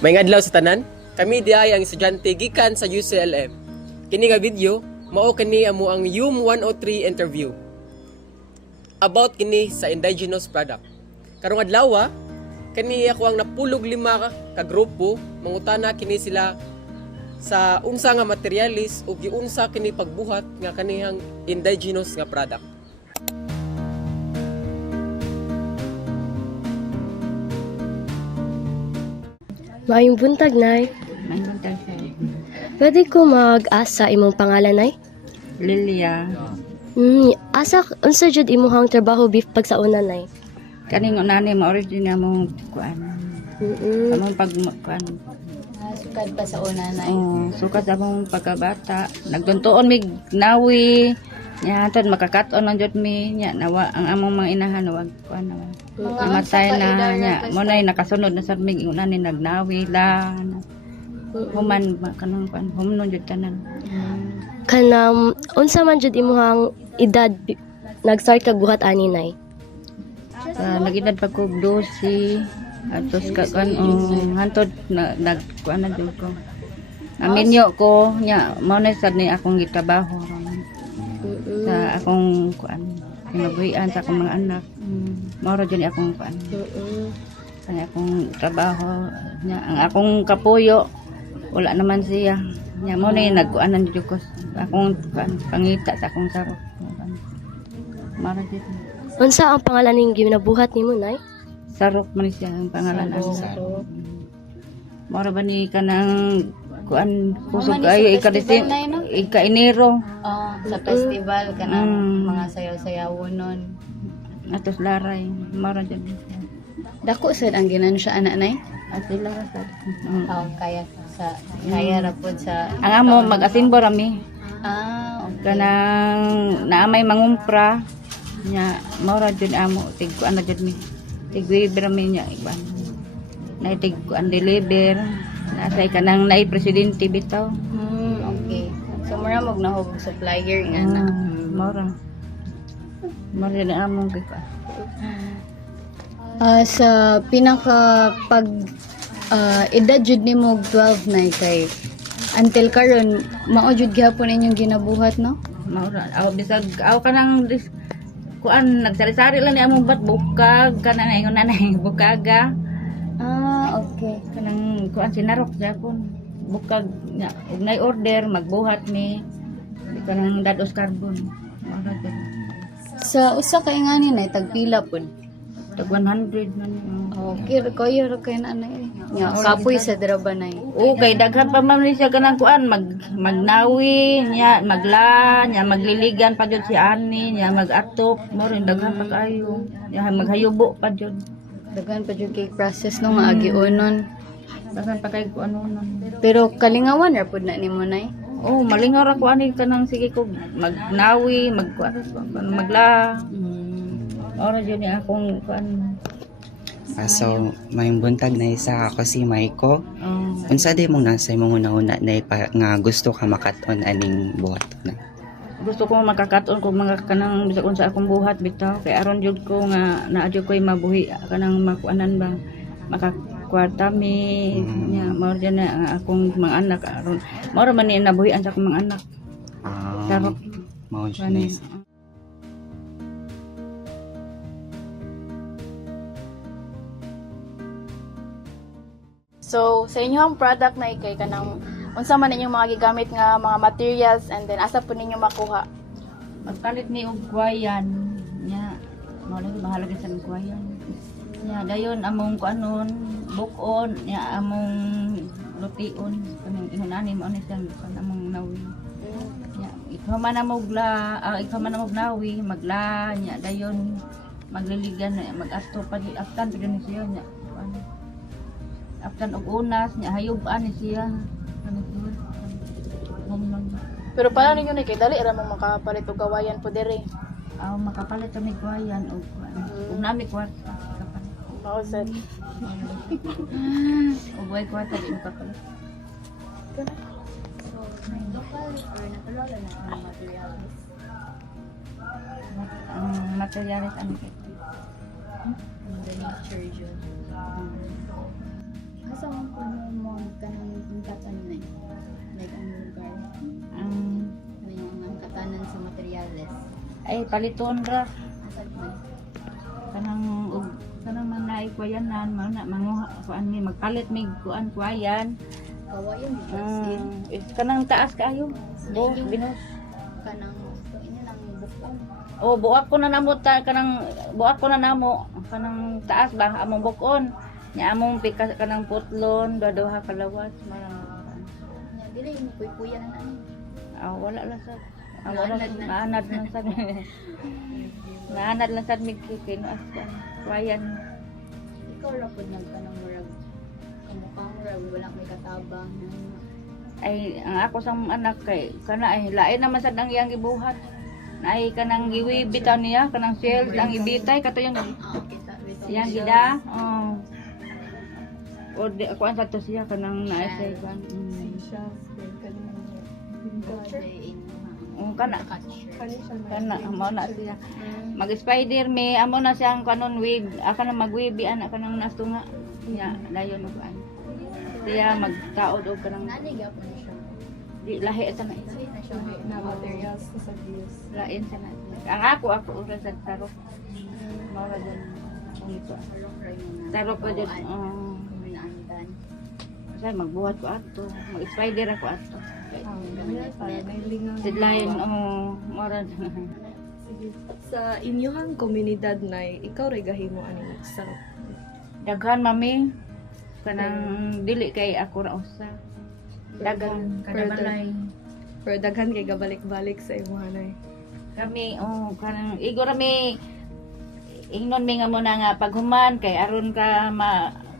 May adlaw sa tanan, kami diay ang estudyante gikan sa UCLM. Kini nga video, mao kini amo ang YUM 103 interview about kini sa indigenous product. Karong adlaw, kani ako ang napulog 5 ka grupo, mangutana kini sila sa unsa nga materialis ug giunsa kini pagbuhat nga kanihang indigenous nga product. Maayong buntag, Nay. May buntag sa Pwede ko mag-asa imong pangalan, Nay? Lilia. Asa, unsa jud imuhang trabaho beef pag sa una, Nay? Kaning unani mo original mo kuan. Among kuan. Sukad pa sa una na. Sukat among pagkabata. Nagtuntuon mig nawi. Nya tad makakaton lang jud mi nya nawa ang among mga inahan wag kuan naman. Namatay na nya mo nay nakasunod na sa mig unani nagnawi lang. Human kanang kuan humnon jud tanan. Kanang unsa man jud imuhang edad nag-start kag buhat ani, Nay? Nagidad pa ko 12 atos ka kan hantod nagkuan na jud ko. Aminyo ko nya mao na sad ni akong gitrabaho sa akong kuan kinabuhian sa akong mga anak. Mao ra jud ni akong kuan. Kani akong trabaho nya ang akong kapuyo wala naman siya. Nya mo na nagkuanan jud ko akong kuan pangita sa akong sarok. Mao ra jud. Unsa ang pangalan ning ginabuhat nimo, Nay? Sarok man siya ang pangalan ang sarok. Mao ra ba ni kanang kuan kusog kayo ika-Enero. Sa festival kanang mga sayaw-sayawon nun. Atos laray mao ra jud. Dako sad ang ginansya anak nay. At sila ra sad. Kaya ra pud sa Ang amo mag-asimbo rami. okay. Kanang naamay mangumpra nya mao ra jud amo tig kuan na jud mi. Tig-deliver mi nya iban. Na tig kuan deliver. Nasa kanang naay presidente bitaw. Okay. So mura mag nahog supplier nga na. Mao ra. Mao ra amo kay kuan. Sa pinaka pag edad jud nimo 12 na kay until karon mao jud gyapon inyong ginabuhat no? Maura, aw bisag aw kanang kuan nagsari-sari lang ni among bat bukag kanang ingon nanay bukaga. Okay. Kanang kuan sinarok gyapon. Bukag nya ug nay order magbuhat ni kanang dados carbon. Maura jud. Sa usa ka ingani na tagpila pud. Tag 100 man. Okay, kayo ra kay nanay. Nya kapoy sa draba nay. Okay, daghan pa man ni siya kanang kuan magnawi nya magla nya magliligan pa jud si ani nya magatop mo rin daghan pa kaayo. Nya maghayubo pa jud. Daghan pa jud kay process no nga agionon. Daghan pa kay kuan nun. Pero kalingawan ra pud na nimo nay. Oh, malingaw ra ko ani kanang sige ko magnawi, magla. Ora jud ni akong kuan. So, may buntag na isa ako si Maiko. Unsa di mong nasa imong una-una na nga gusto ka makaton aning buhat na? Gusto ko makakaton ko mga kanang bisag unsa akong buhat bitaw kay aron jud ko nga naa jud ko'y mabuhi kanang makuanan bang makakwarta mi nya mao jud na ang akong mga anak aron mao ra man ni nabuhian sa akong mga anak. Sarap Mao jud nice. So, sa inyong product na ikay kanang unsa man inyong mga gigamit nga mga materials and then asa po ninyo makuha? Magpalit ni og kwayan nya mao lang mahalaga sa kwayan. Nya dayon among kuanon bukon nya among lution kanang inunani mo ani sang among nawi. Nya ikaw man amog nawi magla nya dayon magliligan mag-asto pa di aftan pud ni siya nya. Aftan og unas nya hayuban ni siya. Pero paano ninyo ni kay dali ra mo makapalit og gawayan po dire? Makapalit kami kwayan og nami kwarta. Mao sad. Og way kwarta di makapalit. Materialis ano kay? Asa man po mo kanang ingkatan na like ang lugar may mga katanan sa materyales. Ay paliton ra Asa man? kanang manay kuyanan mana manguha kuan mi magpalit mi kuan. Kawayan di ba? Kanang taas kaayo. Bo binos. Kanang ini nang bukon. Oh, buak ko na namo kanang taas ba among bukon. Nya among pika kanang putlon, duha kalawas marang. Nya dili mo kuy-kuyan na ani. Wala lang sa. Naanad na. Naanad lang sa. Naanad lang sa migkikin as kuayan. Ikaw ra pud nagkanang murag kamukha mo ra wala may katabang na Ay ang ako sang anak kay kana ay lain naman sad ang iyang gibuhat. Naay kanang giwibitaw niya kanang shield ang ibitay kato yung okay sa iyang gida. O di ako ang sato siya kanang naay sa iban. Kana amo na siya. Mag-spider me amo na siyang kanon wave. Aka na mag-wave ana kanang nastunga. Nya dayon og an. Siya magkaod og kanang nani gyapon siya. di lahi sa na. Lahi na siya na materials ko sa views. Lain sa na. Ang ako ura sa tarok. Mawala dyan. Ang ito. Sarok ra yun na. Tarok ko dyan. Minaandan. Say magbuhat ko ato. Mag-spider ako ato. Para may lingaw. Sidlayan mora. Sa inyohang komunidad na ikaw ray gahimo ani sarap. Daghan mami kanang dili kay ako ra usa. Daghan kada balay. Pero daghan kay gabalik-balik sa imuhanay. Kami kanang igo rami ingnon mi nga muna nga paghuman kay aron ka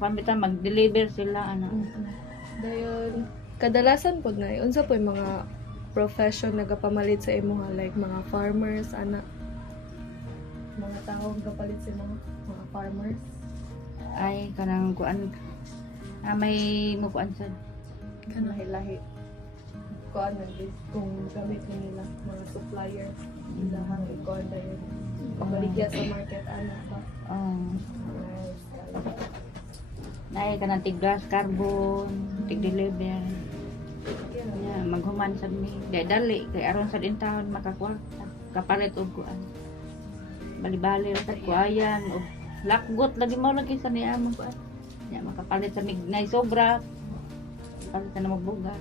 pambitan mag-deliver sila ano. Dayon kadalasan pod na unsa po yung mga profession nagapamalit sa imuha like mga farmers ana mga taong kapalit sa mga farmers. Ay kanang kuan may mukuan sad. Lahi-lahi. Kuan man this kung gamit nila mga supplier ilahang ikuan dayon baligya sa market ana pa. Nay kanang tiggas carbon, tig-deliver. Yeah, maghuman sad mi. Dali kay aron sad intawon makakwarta. Kapalit og kuan. Bali-bali sa kuayan og lakgot lagi mo lagi sa niya mo kuan. Ya makapalit sa mignay sobra. Palit na magbugat.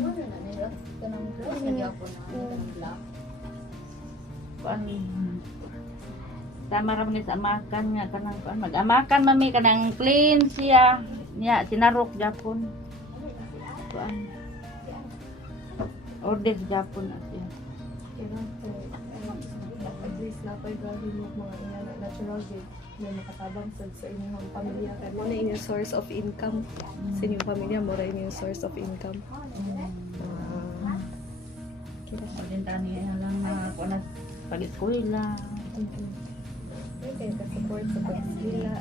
Ano na nila? Kanang glass na gyapon na kanang black. Kuan sama ra ni sa amakan nga kanang kuan mag-amakan mami kanang clean siya. Nya sinarok japon. Kuan. Order japon na siya. At least napay gawin mo mga inya na natural gate na makatabang sa inyong pamilya kaya mo na inyong source of income sa inyong pamilya mo ra inyong source of income. Pagdinta niya lang na kuan pag-eskwela. Okay, ka-support sa pag-eskwela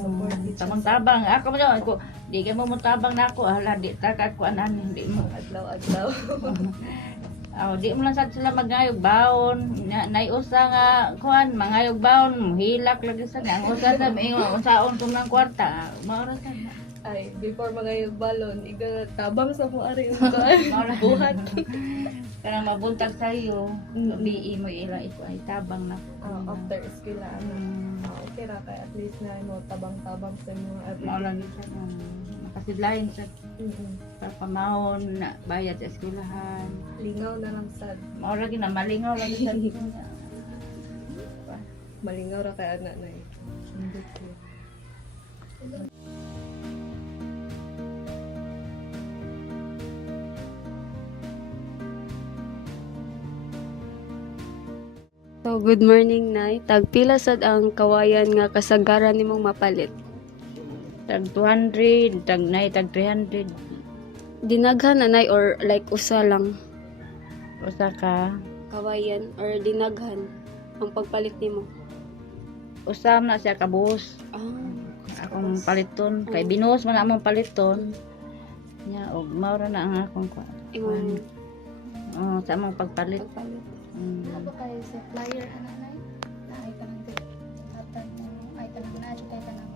support Tabang-tabang ako mo ako di ka mo mutabang na ako hala di ta ka kuan hindi mo adlaw-adlaw. di mo lang sad sila magayog baon naiusa nga kuan mangayog baon hilak lagi sa ang usa sa ingon unsaon kung nang kwarta maura sad Ay, before mga balon, iga tabang sa mo ari ang buhat. kanang mabuntag sa iyo di mo ila ito ay tabang na After eskwela, okay ra kay at least na mo tabang-tabang sa mga maura everyday. gid sa makasidlayan sa para pamahon na bayad sa eskwelahan Lingaw na lang sad. maura gid na malingaw lagi sa Malingaw ra kay ana na eh. So, good morning, Nay. Tagpila sad ang kawayan nga kasagaran nimong mapalit. tag 200 tag 300 Dinaghan na, Nay, or like usa lang usa ka kawayan or dinaghan ang pagpalit nimo? usam na siya kabuhos akong paliton kay binuhos man among paliton nya og maura na ang akong Imong sa among pagpalit pagpalit. Ano kayo sa flyer ananay? Ay kanang katan mo ay kanang na kay kanang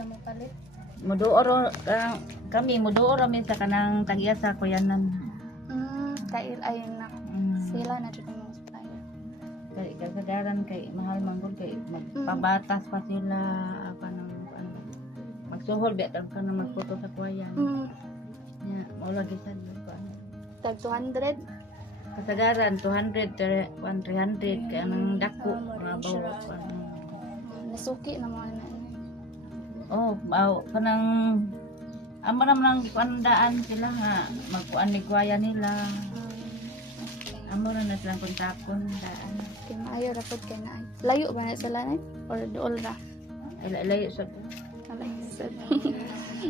ka mo palit? Muduoro kami muduoro mi sa kanang tagiya sa kuyanan. Kail ayun na. Sila na dyan mo sa tayo. Kay kasagaran kay mahal manggod kay magpabatas pa sila apa nang ano. Magsuhol biya ka na magputo sa kuyan. Ya, mo lagi sa ko ano. Tag 200? Kasagaran 200 300 kay anang dako rabaw ano. Nasuki na mo na. Oh, kanang amo naman gikuandaan sila nga magkuan ni kuya nila. Amo na silang kontakon daan. Kaya maayo rapod kay na. Layo ba na sila na? Or dool ra? Layo sa Malayo sad.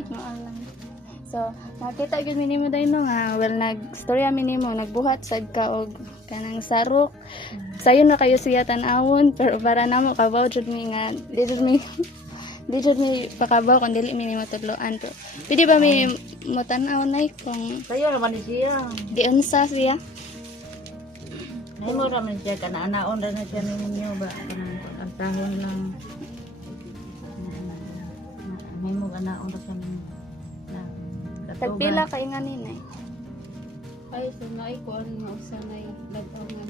Maalam. So, nakita gyud minimo dahil no nga, well, nag-storya minimo, nagbuhat sad ka og kanang sarok. Sayo na kayo siya tanawon, pero para namo kabaw jud mi nga, di jud mi pakabaw kung dili mi matudloan to. Pwede ba mi mo tan-aw nay kung sayo naman ni siya. giunsa siya? Ay mo raman siya kana-anaon ra na siya ninyo ba kanang pag-antahon lang. May mo anaon ra siya ninyo. Tagpila kay nga ninay. Ay, so naikuan nga usa nay labangan.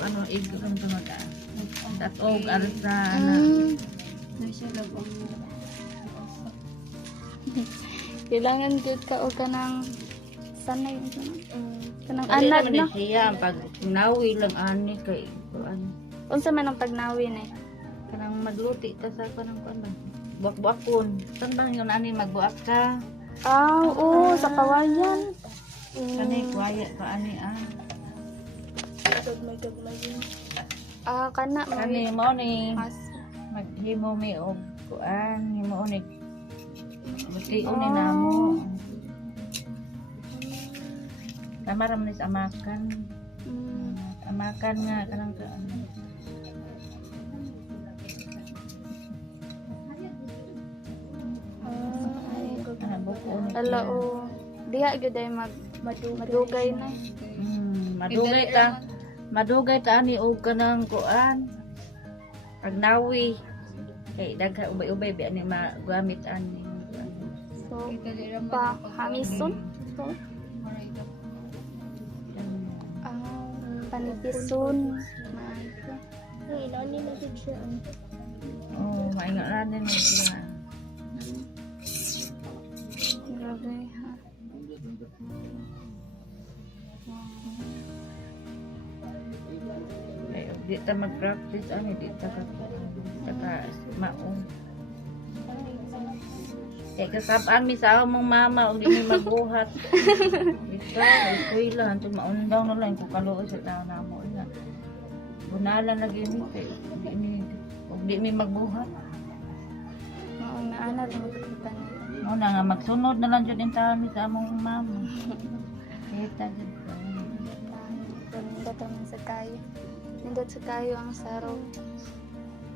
Ano igdon to maka. Datog arsa na. Na siya labangan. Kailangan gud ka og kanang sanay kanang Ano anad naman na. ni siya pag nawi lang ani kay kuan. Unsa man ang pagnawi nay? Kanang magluti ta sa kanang kuan ba. Buak-buakon. Saan ba yun ani magbuak ka? Oo, sa kawayan. Kani quiet pa ani Kana Kani mo ni mas maghimo mi og kuan himo ni buti ni namo. Kamara man sa amakan. Amakan nga kanang kanang buko ni. ala o diha gyud ay madugay na. Madugay ta ani og kanang kuan. Pagnawi kay dagha ubay-ubay bi ani magamit ani. So pa hamison to. Panipison. Oh, maingat ra din siya. Grabe ha. Di ta mag-practice ani di ta ka maong. Kaya kasabaan mi sa mong mama og di mi magbuhat. Ikaw, eskwela hantud maundang na lang kung kaluoy sa tao namo ina. Bunalan lagi mi kay di mi og di mi magbuhat. Oo na ana lang kita ni. Mo na nga magsunod na lang jud intahan mi sa among mama. Kita jud ko. Nindot naman sa kayo. Nindot sa kayo ang saraw.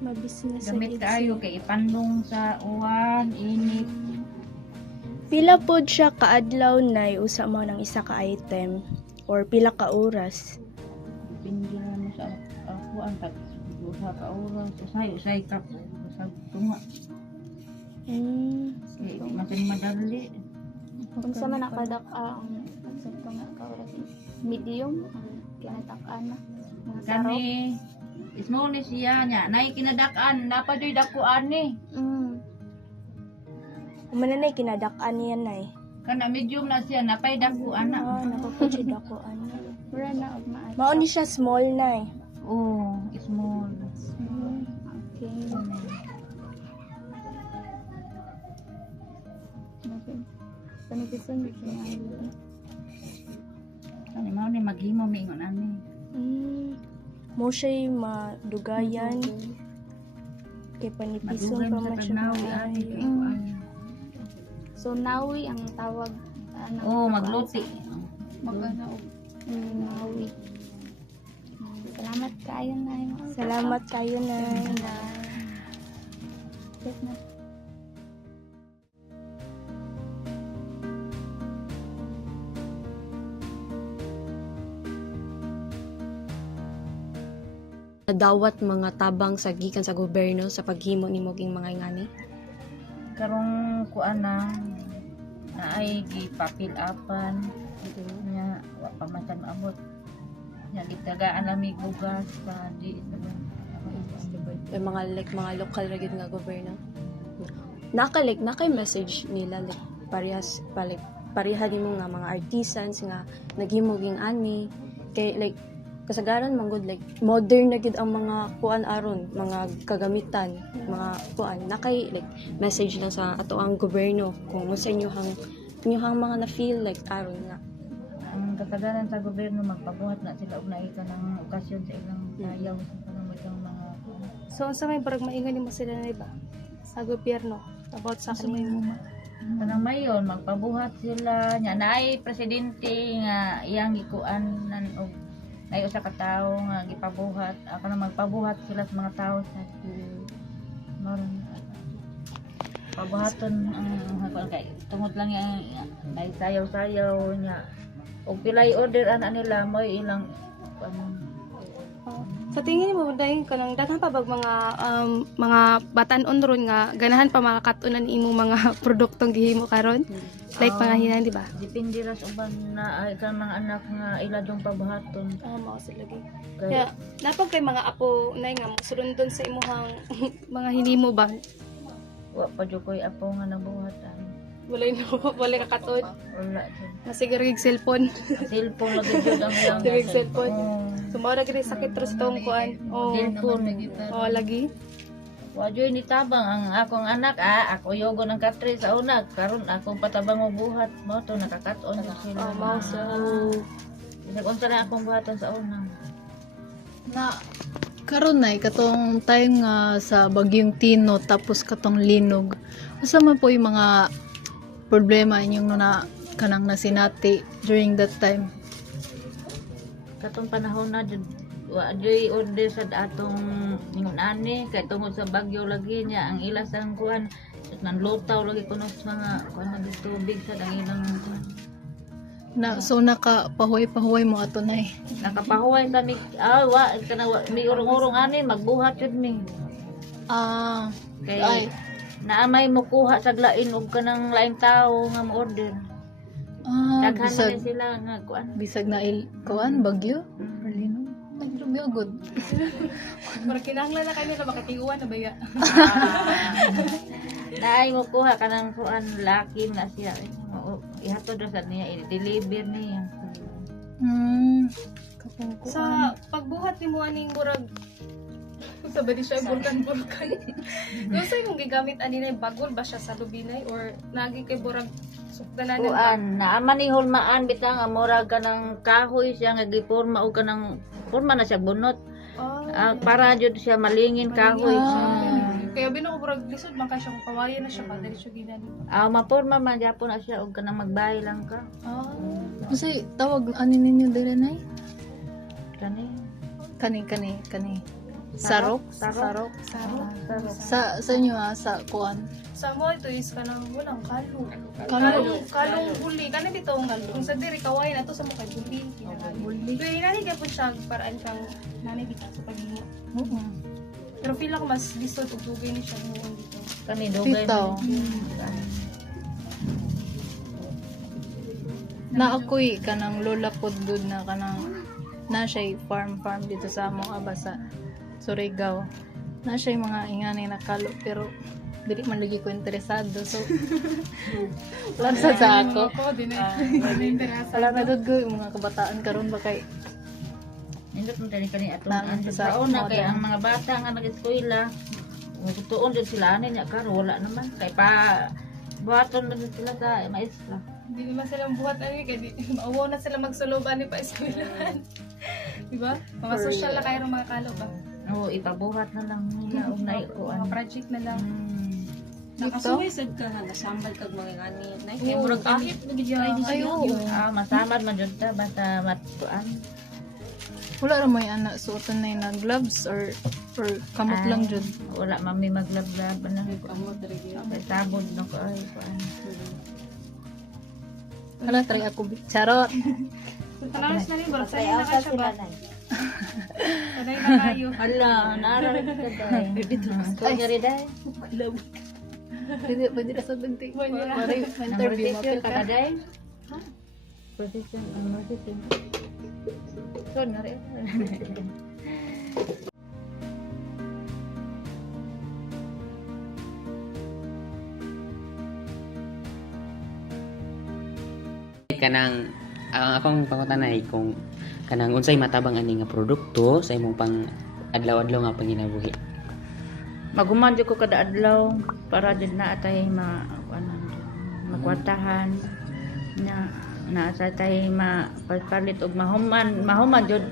Mabisnes sa Gamit kaayo kay ipandong sa uwan, init. Pila pod siya kaadlaw nay usa mo ng isa ka item or pila ka oras. Depende mo sa uwan tag usa ka oras, usay ka sa tunga. Kay masin madali. Unsa man nakadak ang sakto nga ka oras medium kinatak-an na. Kani small ni siya nya, nay kinadak-an, napadoy dakuan ni. Umananay kinadak-an niya nay. Kana medium na siya, napay dakuan na. Napapudyo dako-an. Wala na og maay. Mao ni siya small nay. Oh, small. Okay. Panipisan mo siya. Kani mao ni maghimo mi ingon ani. Mo siya madugayan. Kay panipison Madugay pa mo sa man siya. tagnawi ani kay kuan. So nawi ang tawag Oh, magluti. nawi. Salamat kayo na. Salamat kayo nay. Yes, na. Nadawat mga tabang sa gikan sa gobyerno sa paghimo nimo ging mga ingani. karong kuan na ay gipapil upan nya wa pa man sad maabot nya gitagaan lami bugas sa di May mga lokal ra gyud nga gobyerno. Nakay message nila like pareha nimo nga mga artisans nga naghimo ging ani kay like kasagaran man gud like modern na gid ang mga kuan aron, mga kagamitan, mga kuan nakay like message lang sa ato ang gobyerno kung sa inyohang mga na feel like aron nga. ang kasagaran sa gobyerno magpabuhat na sila og naay kanang okasyon sa ilang sayaw sa kanang mga So, sa may barag maingon mo sila na iba sa gobyerno about sa kanila. kanang mayon magpabuhat sila nya naay presidente nga iyang gikuan nan og naay usa ka tawo nga gipabuhat ako na magpabuhat sila sa mga tawo sa maron pabuhaton ang kay tungod lang yang naay sayaw-sayaw nya og pilay order ana nila mo ilang Sa tingin mo dahil kanang daghan pa bag mga batan-on ron nga ganahan pa makakatunan imo mga produktong gihimo karon? Like mga hinan, di ba? depende ra sa uban na ay kan mga anak nga ila dong pabuhaton Mao sila lagi. kay Kaya napag kay mga apo nay nga musulundon sa imuhang mga hinimo ba? wa pa jud koy apo nga nabuhatan Wala kakatod. wala jud Masiguro yung cellphone. cellphone lagi jud ang ilang Tubig cellphone. Oo. Sumara gid sakit ra sa tong kuan. Oh, Cellphone. lagi. Wa joy ni tabang ang akong anak ako yogo ng katre sa una karon akong patabang og buhat mo to nakakaton na sila. Mao sa Nag-unsa na akong buhatan sa una. Na karon na katong time nga sa bagyong Tino tapos katong linog. Asa man po yung mga problema inyong na kanang nasinati during that time? Katong panahon na jud wa joy order sa atong ningon ani kay tungod sa bagyo lagi niya ang ilas ang kuan nanlutaw lagi kuno sa mga kuan nagtubig sa dangilang kuan. So nakapahuay-pahuay mo ato nay. Nakapahuway sa mi wa kana mi urong-urong ani magbuhat jud mi. Kay Ay. naamay mo kuha sa lain og kanang laing tawo nga mo order. Daghan na bisag, sila nga kuan. bisag na kuan bagyo or linog. Ay, grabe agad. Pero kinahanglan na kami na makatiguan na baya. Naay mo kuha kanang kuan laki na siya. Ihatod ra sa niya i-deliver niya. Sa pagbuhat ni mo aning murag sa ba di siya bulkan-bulkan. Yung sa imong gigamit ani na bagol ba siya sa lubinay or nagi kay burag sukdanan Kuan naaman ni hulmaan bitang amura kanang kahoy siya nga giporma og kanang porma na siya bunot. Para jud siya malingin kahoy. Kaya bino ko burag lisod man ka siya kung kawayan na siya pa dali siya ginani. Maporma man gyapon na siya og kanang magbahay lang ka. Kasi tawag ani ninyo dire nay? Kani Kani. Sarok. Sa inyo sa kuan. Sa mo ito is kanang walang kalong huli kana bitaw nga kung sa diri kawayan ato sa mo kay huli. Pero inani gyapon siya paraan kang nani bitaw sa paghimo. Pero feel ako mas lisod ug dugay ni siya mo dito. Kani dugay Bitaw. Na ako'y kanang lola pod dud na kanang na siya farm dito sa among aba sa Surigao. Na siya mga ingani nakalo pero dili man lagi ko interesado so lansa sa ako. Wala na dud ko yung mga kabataan karon ba kay Nindot mo tani kani ato Naman ang sa sa una modern. kay ang mga bata nga nag-eskwela tuon jud sila ani nya karon wala naman kay pa buhaton na sila sa maestra. Hindi naman silang buhat ani kay maawaw na sila magsuluban ni pa eskwelahan. Di ba? Mga social na kayo mga kalo ba? Oo, ipabuhat na lang nila og naikuan. Mga project na lang. Nakasuwisad ka nga nasambal kag mga ngani. Nay kay Oo, murag ahit lagi dyan. ayo Masamad man jud ta basta matuan. wala ra may ana suoton nay na gloves or kamot lang jud. Wala mami maglablab na. Kay sabon no ko ay kuan. Hala try ako charot. Tanawas na rin, barang sa'yo na ka siya ba? Sanay na kayo. Hala, naara ka dai. Ko gari dai. Pwede na sa dunting. Interview mo. ka day? Position, position. So, na rin. Kanang ang akong pangutanay kung kanang unsay matabang ani nga produkto sa imong pang adlaw-adlaw nga panginabuhi. Maguman jud ko kada adlaw para jud na atay magkwartahan na sa tay palit og mahuman jud.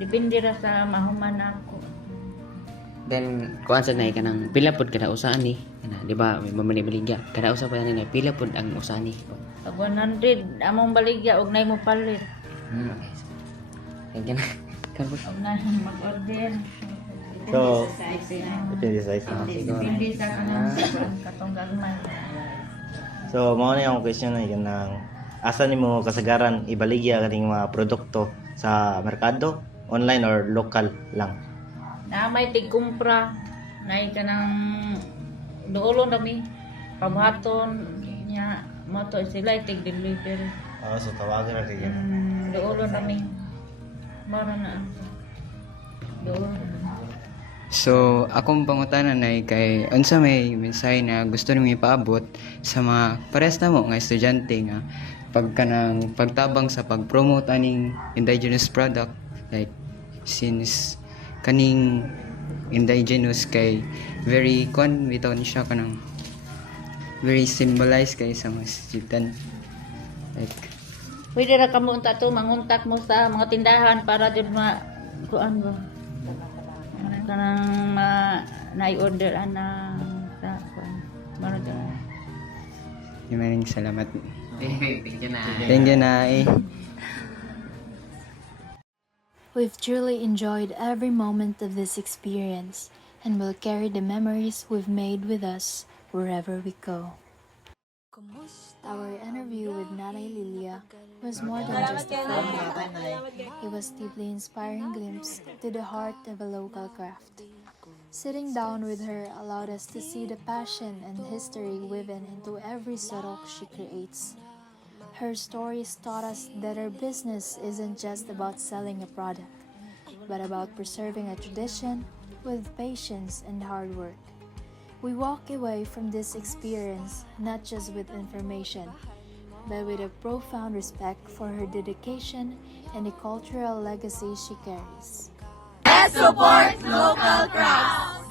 Depende ra sa mahuman ako. Then kuan sa nay kanang pila pud kada usa ani, kana di ba may mamali-maligya. Kada usa pa ni pila pud ang usa ni. Pag 100 among baligya og nay mo palit. Okay. Thank you na. Og nay mag-order. So, Depende depende sa size. Depende sa katong gagmay. So, mao na yung question na yun ng asa nimo kasagaran ibaligya kaning mga produkto sa merkado, online or local lang. Na may tigkumpra, nay kanang duolon kami pabuhaton nya moto sila tig deliver. So tawagan na rin. Duolon kami. Mara na. Duolon. So, akong pangutanan ay kay unsa may mensahe na gusto nimo ipaabot sa mga pares na mo nga estudyante nga pagkanang pagtabang sa pag-promote aning indigenous product, like since kaning indigenous kay very bitaw ni siya kanang very symbolized kay sa mga student, like Pwede ra kamo unta to manguntak mo sa mga tindahan para jud kuan ba. Kanang na-order ana sa kuan. Mara jud. maraming salamat. Thank you na. Thank you na. We've truly enjoyed every moment of this experience and will carry the memories we've made with us wherever we go. Our interview with Nanay Lilia was more than just a phone call. It was a deeply inspiring glimpse to the heart of a local craft. Sitting down with her allowed us to see the passion and history woven into every sarok she creates. Her stories taught us that our business isn't just about selling a product, but about preserving a tradition with patience and hard work. We walk away from this experience not just with information, but with a profound respect for her dedication and the cultural legacy she carries. Let's support local crafts!